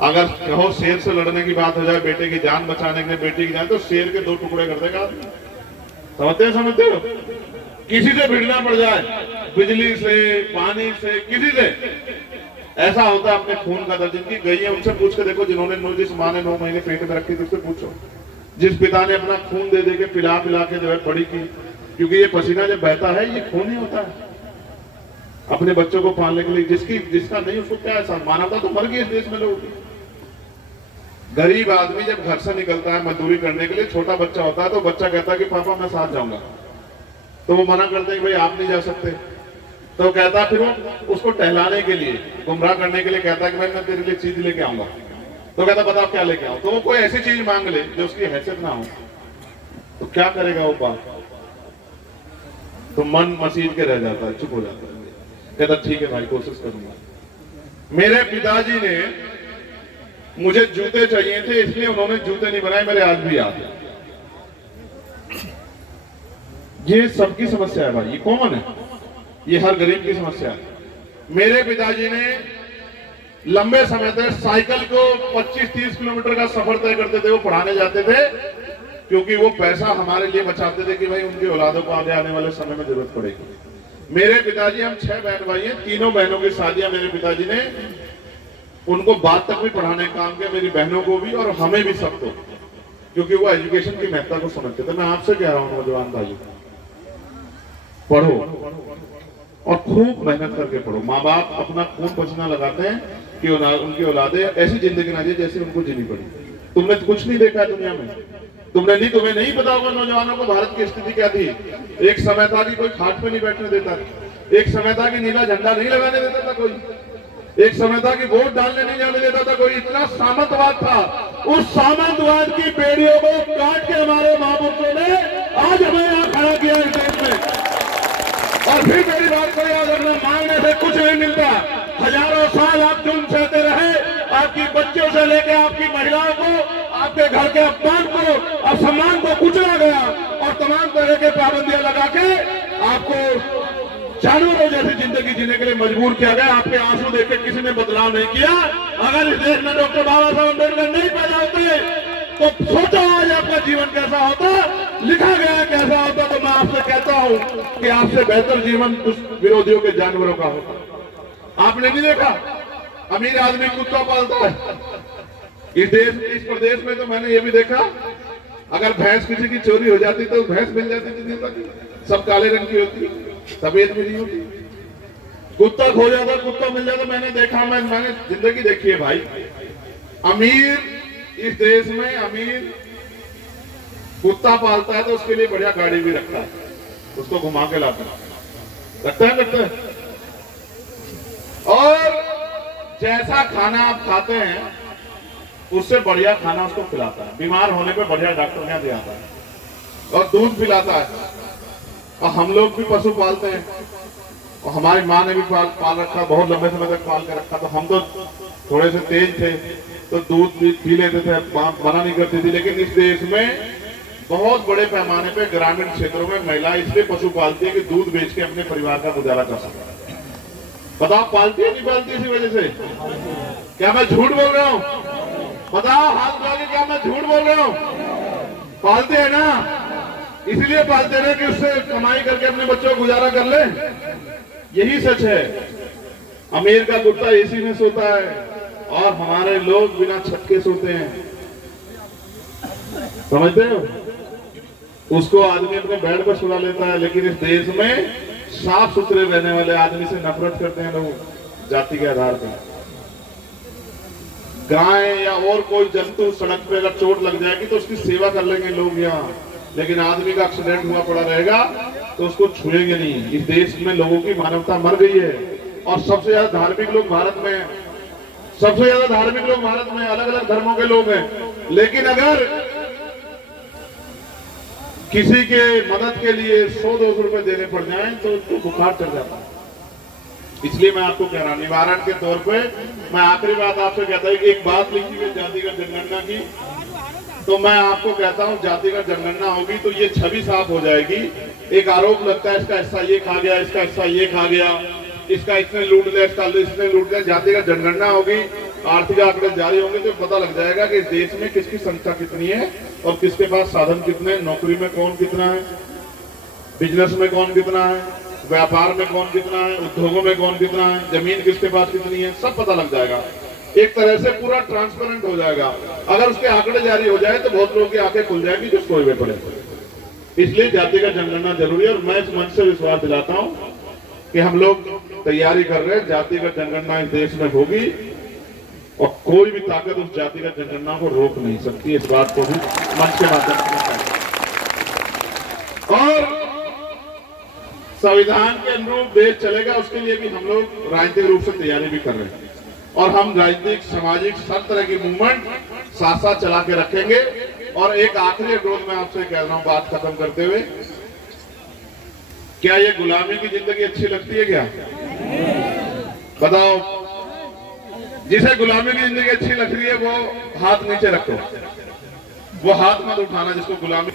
अगर कहो शेर से लड़ने की बात हो जाए, बेटे की जान बचाने के लिए, बेटी की जान, तो शेर के 2 टुकड़े कर देगा आदमी। समझते हो? किसी से भिड़ना पड़ जाए, बिजली से, पानी से, किसी से, ऐसा होता है अपने खून का दर्द। जिनकी गई है उनसे पूछ के देखो, जिन्होंने जिस माँ ने 9 महीने पेट में रखी थी उससे पूछो, जिस पिता ने अपना खून दे दे के पिला पिला के जो है बड़ी की, क्योंकि ये पसीना जब बहता है ये खून ही होता है अपने बच्चों को पालने के लिए। जिसका नहीं उसको क्या ऐसा, मानवता तो मर गई इस देश में लोगों की। गरीब आदमी जब घर से निकलता है मजदूरी करने के लिए, छोटा बच्चा होता है तो बच्चा कहता है कि पापा मैं साथ जाऊंगा, तो वो मना करते हैं कि भाई आप नहीं जा सकते, तो कहता फिर वो उसको टहलाने के लिए, गुमराह करने के लिए कहता है कि भाई मैं तेरे लिए चीज लेके आऊंगा, तो कहता बताओ क्या लेके आओ, तो वो कोई ऐसी चीज मांग ले जो उसकी हैसियत ना हो, तो क्या करेगा वो बाप, तो मन मसीद के रह जाता है, चुप हो जाता है, कहता ठीक है भाई कोशिश करूंगा। मेरे पिताजी ने मुझे जूते चाहिए थे, इसलिए उन्होंने जूते नहीं बनाए, मेरे आज भी याद है। ये सबकी समस्या है भाई, ये कॉमन है। ये हर गरीब की समस्या है। मेरे पिताजी ने लंबे समय तक साइकिल को 25-30 किलोमीटर का सफर तय करते थे, वो पढ़ाने जाते थे, क्योंकि वो पैसा हमारे लिए बचाते थे कि भाई उनके औलादों को आगे आने वाले समय में जरूरत पड़ेगी। मेरे पिताजी, हम 6 बहन भाई हैं, तीनों बहनों की शादियां मेरे पिताजी ने उनको बाद तक भी पढ़ाने का काम किया, मेरी बहनों को भी और हमें भी, सबको, क्योंकि वो एजुकेशन की महत्ता को समझते थे। मैं आपसे कह रहा हूं नौजवान भाई, पढ़ो और खूब मेहनत करके पढ़ो। माँ बाप अपना खून पसीना लगाते हैं कि उनकी औलादे ऐसी जिंदगी ना जिए जैसे उनको जीनी पड़ी। तुमने तो कुछ नहीं देखा दुनिया में, तुम्हें नहीं पता होगा नौजवानों को भारत की स्थिति क्या थी। एक समय था कि कोई खाट पे नहीं बैठने देता, एक समय था कि नीला झंडा नहीं लगाने देता था कोई, एक समय था कि वोट डालने नहीं जाने देता था कोई। इतना सामंतवाद था। उस सामंतवाद की बेड़ियों को काट के हमारे महापुरुषों ने आज हमें यहाँ खड़ा किया इस देश में। और फिर मेरी बात को याद रखना, मांगने से कुछ नहीं मिलता। हजारों साल आप जुल्म सहते रहे, आपकी बच्चों से लेकर आपकी महिलाओं को, आपके घर के अपमान को, असम्मान को कुचला गया और तमाम तरह के पाबंदियां लगा के आपको जानवरों जैसी जिंदगी जीने के लिए मजबूर किया गया। आपके आंसू देख किसी ने बदलाव नहीं किया। अगर इस देश में डॉक्टर बाबा साहब अम्बेडकर नहीं पैदा होते तो सोचो आज आपका जीवन कैसा होता, लिखा गया कैसा होता। तो मैं आपसे कहता हूं कि आपसे बेहतर जीवन विरोधियों के जानवरों का होता। आपने नहीं देखा, अमीर आदमी कुत्ता पालता है। इस प्रदेश में तो मैंने ये भी देखा, अगर भैंस किसी की चोरी हो जाती तो भैंस मिल जाती थी, सब काले रंग की होती, सफेद भी नहीं होती। कुत्ता खो जाता, कुत्ता मिल जाता। मैंने देखा, मैंने जिंदगी देखी है भाई। अमीर इस देश में अमीर कुत्ता पालता है तो उसके लिए बढ़िया गाड़ी भी रखता है, उसको घुमा के लाता है, रखता है। और जैसा खाना आप खाते हैं उससे बढ़िया खाना उसको खिलाता है। बीमार होने पे बढ़िया डॉक्टर यहाँ ले आता है और दूध पिलाता है। और हम लोग भी पशु पालते हैं और हमारी माँ ने भी पाल रखा, बहुत लंबे समय तक पाल के रखा। तो हम तो थोड़े से तेज थे तो दूध भी पी लेते थे, मना नहीं करती थी। लेकिन इस देश में बहुत बड़े पैमाने पे ग्रामीण क्षेत्रों में महिलाएं इसलिए पशु पालती है कि दूध बेच के अपने परिवार का गुजारा कर सके। बताओ पालती है नहीं पालती इसी वजह से? क्या मैं झूठ बोल रहा हूँ? बताओ हाथ उठा के, क्या मैं झूठ बोल रहा हूँ? पालते हैं ना, इसलिए पालते हैं कि उससे कमाई करके अपने बच्चों को गुजारा कर ले। यही सच है। अमीर का कुत्ता एसी में सोता है और हमारे लोग बिना छत के सोते हैं, समझते हो? उसको आदमी अपने बेड पर सुला लेता है। लेकिन इस देश में साफ सुथरे रहने वाले आदमी से नफरत करते हैं लोग जाति के आधार पर। गाय या और कोई जंतु सड़क पे अगर चोट लग जाएगी तो उसकी सेवा कर लेंगे लोग यहाँ, लेकिन आदमी का एक्सीडेंट हुआ पड़ा रहेगा तो उसको छुएंगे नहीं। इस देश में लोगों की मानवता मर गई है। और सबसे ज्यादा धार्मिक लोग भारत में, सबसे ज्यादा धार्मिक लोग भारत में, अलग अलग धर्मों के लोग हैं। लेकिन अगर किसी के मदद के लिए 100-200 रुपए देने पड़ जाएं तो उसको बुखार चढ़ जाता है। इसलिए मैं आपको कह रहा हूं, निवारण के तौर पे मैं आखिरी बात आपसे कहता हूं कि एक बात लिखी हुई जातिगत जनगणना की, तो मैं आपको कहता हूं जातिगत जनगणना होगी तो ये छवि साफ हो जाएगी। एक आरोप लगता है इसका हिस्सा ये खा गया, इसका हिस्सा ये खा गया, इसका इसने लूट लिया, इसका इसने लूट लिया। जातिगत जनगणना होगी, आर्थिक आंकड़े जारी होंगे तो पता लग जाएगा कि इस देश में किसकी संख्या कितनी है और किसके पास साधन कितने, नौकरी में कौन कितना है, बिजनेस में कौन कितना है, व्यापार में कौन कितना है, उद्योगों में कौन कितना है, जमीन किसके पास कितनी है, सब पता लग जाएगा। एक तरह से पूरा ट्रांसपेरेंट हो जाएगा। अगर उसके आंकड़े जारी हो जाए तो बहुत लोगों की आंखें खुल जाएगी जो सोए हुए पड़े। इसलिए जातिगत जनगणना जरूरी है और मैं इस मंच से विश्वास दिलाता हूं कि हम लोग तैयारी कर रहे हैं। जातिगत जनगणना इस देश में होगी और कोई भी ताकत उस जातिगत जनगणना को रोक नहीं सकती। इस बात को भी मंच के माध्यम से, और संविधान के अनुरूप देश चलेगा उसके लिए भी हम लोग राजनीतिक रूप से तैयारी भी कर रहे हैं। और हम राजनीतिक, सामाजिक, सब तरह की मूवमेंट साथ साथ चला के रखेंगे। और एक आखिरी अनुरोध मैं आपसे कह रहा हूं बात खत्म करते हुए, क्या ये गुलामी की जिंदगी अच्छी लगती है? क्या बताओ? जिसे गुलामी की जिंदगी अच्छी लग रही है वो हाथ नीचे रखो, वो हाथ मत उठाना जिसको गुलामी।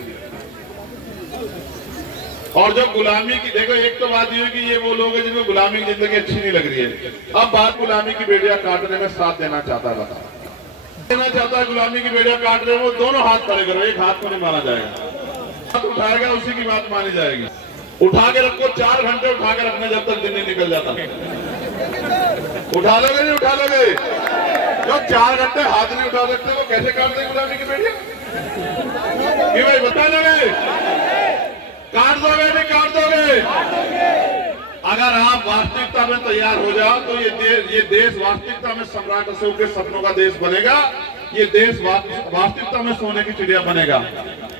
और जब गुलामी की, देखो एक तो बात ये है कि ये वो लोग हैं जिनको गुलामी की जिंदगी अच्छी नहीं लग रही है। अब बात गुलामी की बेड़ियां काटने में साथ देना चाहता है, देना चाहता है गुलामी की बेड़ियां काट रहे हैं, वो दोनों हाथ खड़े करो, एक हाथ को नहीं माना जाएगा, हाथ उठाएगा उसी की बात मानी जाएगी। उठा के रखो, 4 घंटे उठा के रखने जब तक दिन नहीं निकल जाता। उठा लोगे नहीं उठा लोगे? जो 4 घंटे हाथ नहीं उठा सकते वो कैसे काटते हैं गुलामी की बेड़ियां? कि भाई बता लोगे? काट दोगे नहीं काट दोगे? अगर आप वास्तविकता में तैयार हो जाओ तो ये देश वास्तविकता में सम्राट अशोक के सपनों का देश बनेगा। ये देश वास्तविकता में सोने की चिड़िया बनेगा।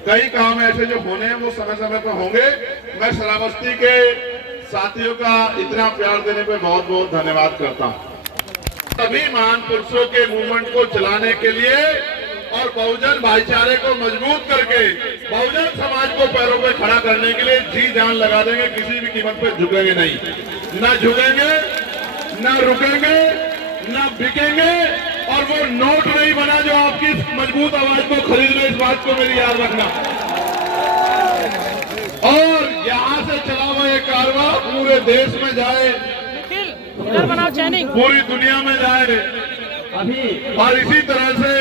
कई काम ऐसे जो होने हैं वो समय समय पर होंगे। मैं श्रावस्ती के साथियों का इतना प्यार देने पे बहुत बहुत धन्यवाद करता हूँ। सभी महान पुरुषों के मूवमेंट को चलाने के लिए और बहुजन भाईचारे को मजबूत करके बहुजन समाज को पैरों पे खड़ा करने के लिए जी जान लगा देंगे, किसी भी कीमत पे झुकेंगे नहीं, न झुकेंगे, न रुकेंगे, न बिकेंगे। और वो नोट नहीं बना जो आपकी मजबूत आवाज को खरीद लो, इस बात को मेरी याद रखना। और यहाँ से चला हुआ ये कारवां पूरे देश में जाए, पूरी दुनिया में जाए अभी, और इसी तरह से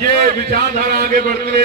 ये विचारधारा आगे बढ़ती रहे।